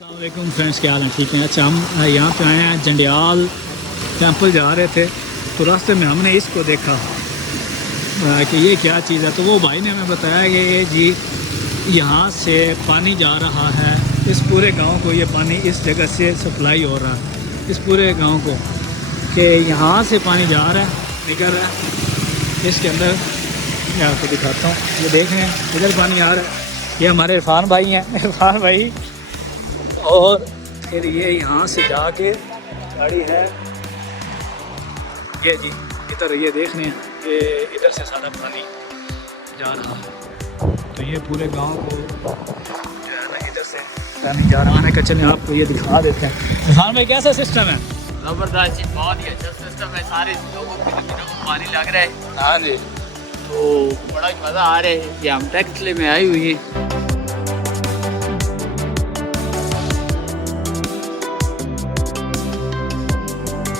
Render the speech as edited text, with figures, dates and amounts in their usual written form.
अस्सलामुअलैकुम फ्रेंड्स, क्या हाल है? ठीक है। अच्छा, हम यहाँ पे आए हैं, जंडियाल टेंपल जा रहे थे तो रास्ते में हमने इसको देखा कि ये क्या चीज़ है। तो वो भाई ने हमें बताया कि ये जी यहाँ से पानी जा रहा है इस पूरे गांव को। ये पानी इस जगह से सप्लाई हो रहा है इस पूरे गांव को, कि यहाँ से पानी जा रहा है, निकल रहा है इसके अंदर। मैं आपको दिखाता हूँ, ये देखें इधर पानी आ रहा है। ये हमारे इरफान भाई हैं, इरफान भाई। और फिर ये यहाँ से जाके गाड़ी है ये जी इधर, ये देख रहे हैं कि इधर से सारा पानी जा रहा है। तो ये पूरे गांव को जो है ना इधर से पानी जा रहा है। कि चलें आपको ये दिखा देते हैं। इरफान भाई, कैसा सिस्टम है? ज़बरदस्त, बहुत ही अच्छा सिस्टम है। सारे लोगों की ज़मीनों को पानी लग रहा है। हाँ जी। तो बड़ा मज़ा आ रहा है कि हम टैक्सले में आई हुई हैं।